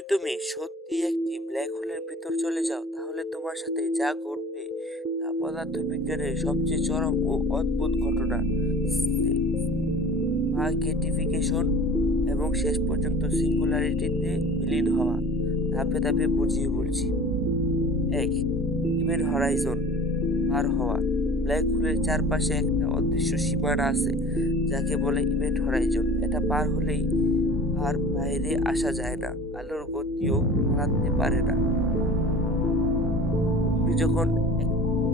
যদি তুমি সত্যি একটি ব্ল্যাক হোলের ভিতর চলে যাও, তাহলে তোমার সাথে যা ঘটবে তা পদার্থবিজ্ঞানের সবচেয়ে চরম ও অদ্ভুত ঘটনা। স্পাগেটিফিকেশন এবং শেষ পর্যন্ত সিঙ্গুলারিটিতে বিলীন হওয়া। ধাপে ধাপে বুঝিয়ে বলছি। এক ইভেন্ট হরাইজন পার হওয়া। ব্ল্যাক হোলের চারপাশে একটা অদৃশ্য সীমানা আছে, যাকে বলে ইভেন্ট হরাইজন এটা পার হলেই আর বাইরে আসা যায় না। আলোর গতিও হারাতে পারে না। তুমি যখন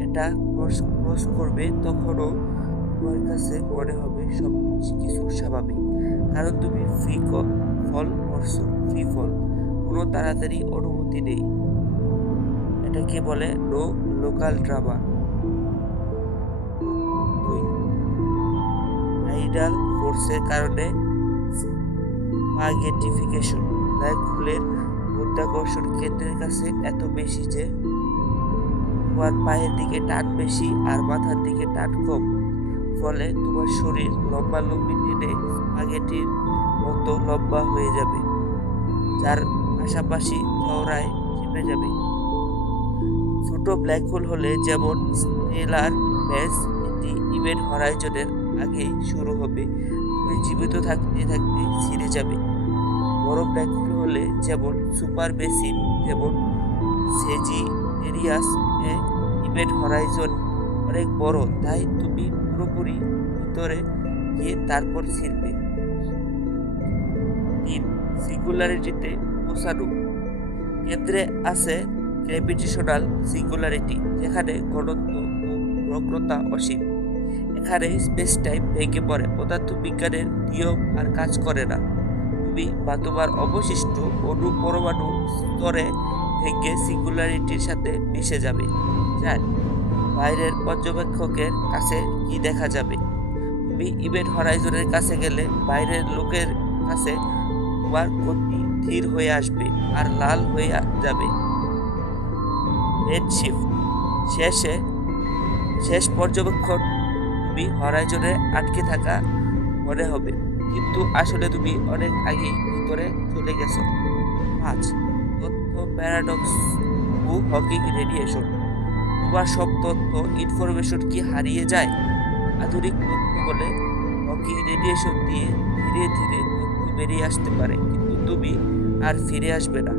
এটা ক্রস ক্রস করবে, তখনও তোমার কাছে মনে হবে সব কিছু স্বাভাবিক। কারণ তুমি ফ্রি ফল করছ ফ্রি ফল কোনো তাড়াতাড়ি অনুভূতি নেই। এটাকে বলে নো লোকাল ড্রামা আইডাল ফোর্সের কারণে স্পাগেটিফিকেশন ব্ল্যাক হোলের মধ্যাকর্ষণ কেন্দ্রের কাছে এত বেশি যে, তোমার পায়ের দিকে টান বেশি আর মাথার দিকে টান কম। ফলে তোমার শরীর লম্বা লম্বি টেনে আগেটির মতো লম্বা হয়ে যাবে, যার পাশাপাশি চওড়ায় চেপে যাবে। ছোট ব্ল্যাক হোল হলে যেমন স্টেলার ম্যাচ, এটি ইভেন্ট হরাইজনের আগেই শুরু হবে। তুমি জীবিত থাকতে থাকতে ছিঁড়ে যাবে। বড় ব্ল্যাক হোল যেমন সুপার বেসিন যেমন সেজি এরিয়াস ইভেন্ট হরাইজন অনেক বড়। তাই তুমি পুরোপুরি ভিতরে গিয়ে তারপর ছিঁড়বে তিন, সিঙ্গুলারিটিতে পৌঁছানো। কেন্দ্রে আছে গ্র্যাভিটেশনাল সিঙ্গুলারিটি, যেখানে ঘনত্ব ও বক্রতা অসীম। এখানে স্পেস টাইম ভেঙে পড়ে, পদার্থবিজ্ঞানের নিয়ম আর কাজ করে না। তুমি বা তোমার অবশিষ্ট অণু পরমাণু স্তরে ভেঙে সিঙ্গুলারিটির সাথে মিশে যাবে। চার বাইরের পর্যবেক্ষকের কাছে কি দেখা যাবে? তুমি ইভেন্ট হরাইজনের কাছে গেলে বাইরের লোকের কাছে তোমার গতি ধীর হয়ে আসবে আর লাল হয়ে যাবে। শেষে, শেষ পর্যবেক্ষণ, তুমি হরাইজনে আটকে থাকা মনে হবে। কিন্তু আসলে তুমি অনেক আগেই ভিতরে চলে গেছো। পাঁচ তথ্য প্যারাডক্স ও হকিং রেডিয়েশন তোমার সব তথ্য ইনফরমেশন কি হারিয়ে যায়? আধুনিক তথ্য বলে হকিং রেডিয়েশন দিয়ে ধীরে ধীরে তথ্য বেরিয়ে আসতে পারে, কিন্তু তুমি আর ফিরে আসবে না।